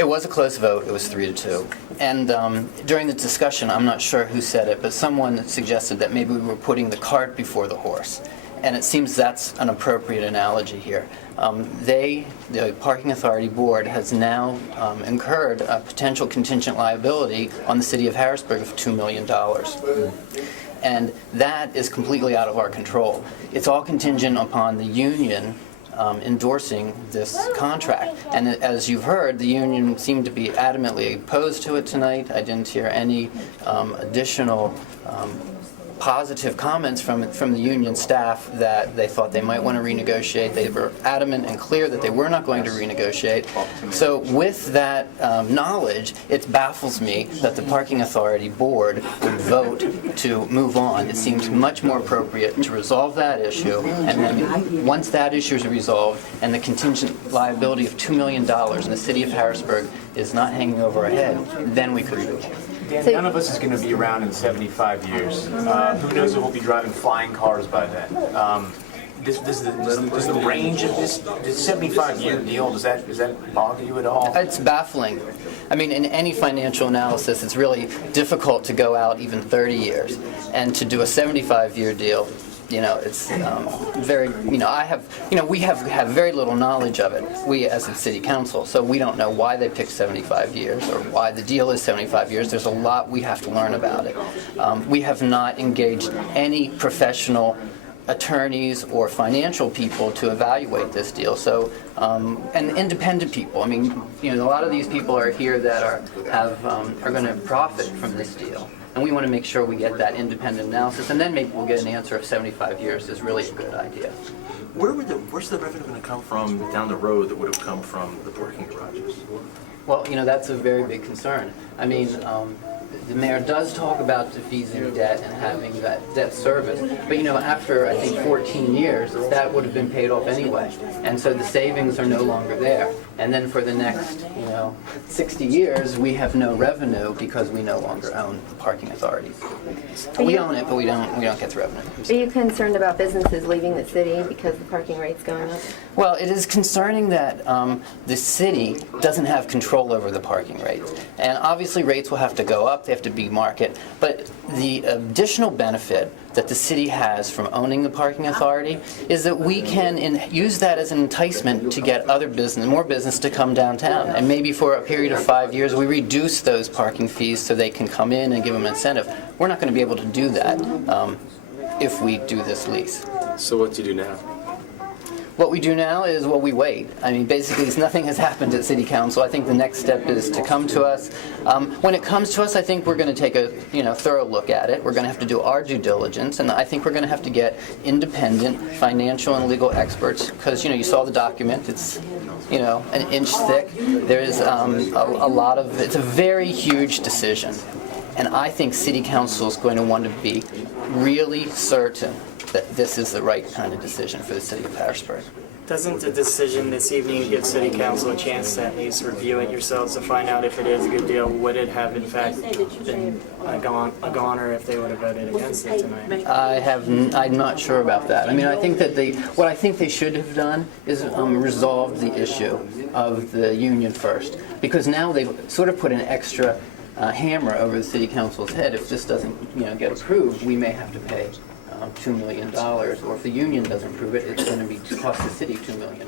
It was a close vote. It was 3-2. And during the discussion, I'm not sure who said it, but someone suggested that maybe we were putting the cart before the horse. And it seems that's an appropriate analogy here. The Parking Authority Board has now incurred a potential contingent liability on the city of Harrisburg of $2 million. And that is completely out of our control. It's all contingent upon the union endorsing this contract. And as you've heard, the union seemed to be adamantly opposed to it tonight. I didn't hear any additional positive comments from the union staff that they thought they might want to renegotiate. They were adamant and clear that they were not going to renegotiate. So with that knowledge, it baffles me that the Parking Authority Board would vote to move on. It seems much more appropriate to resolve that issue, and then once that issue is resolved and the contingent liability of $2 million in the city of Harrisburg is not hanging over our head, then we could move on. Dan, none of us is going to be around in 75 years. Who knows if we'll be driving flying cars by then? Does the range of this 75-year deal, does that bother you at all? It's baffling. I mean, in any financial analysis, it's really difficult to go out even 30 years. And to do a 75-year deal, it's very, we have very little knowledge of it, we as a city council, so we don't know why they picked 75 years or why the deal is 75 years. There's a lot we have to learn about it. We have not engaged any professional attorneys or financial people to evaluate this deal. So, and independent people. I mean, a lot of these people are here that are going to profit from this deal. And we want to make sure we get that independent analysis, and then maybe we'll get an answer if 75 years is really a good idea. Where's the revenue going to come from down the road that would have come from the parking garages? Well, that's a very big concern. I mean, the mayor does talk about defeasing debt and having that debt service, but after I think 14 years, that would have been paid off anyway, and so the savings are no longer there. And then for the next 60 years, we have no revenue because we no longer own the parking authorities. We own it, but we don't get the revenue. Are you concerned about businesses leaving the city because the parking rate's going up? Well, it is concerning that the city doesn't have control over the parking rates. And obviously rates will have to go up, they have to be market, but the additional benefit that the city has from owning the parking authority is that we can use that as an enticement to get more business to come downtown. And maybe for a period of 5 years we reduce those parking fees so they can come in and give them an incentive. We're not going to be able to do that if we do this lease. So what do you do now? What we do now is, we wait. I mean, basically, nothing has happened at City Council. I think the next step is to come to us. When it comes to us, I think we're going to take a thorough look at it. We're going to have to do our due diligence, and I think we're going to have to get independent financial and legal experts, because you saw the document. It's an inch thick. There's it's a very huge decision, and I think City Council is going to want to be really certain that this is the right kind of decision for the city of Harrisburg. Doesn't the decision this evening give City Council a chance to at least review it yourselves to find out if it is a good deal? Would it have in fact been a goner if they would have voted against it tonight? I'm not sure about that. I mean, I think that what I think they should have done is resolved the issue of the union first, because now they've sort of put an extra hammer over the City Council's head. If this doesn't get approved, we may have to pay $2 million, or if the union doesn't approve it, it's going to cost the city $2 million.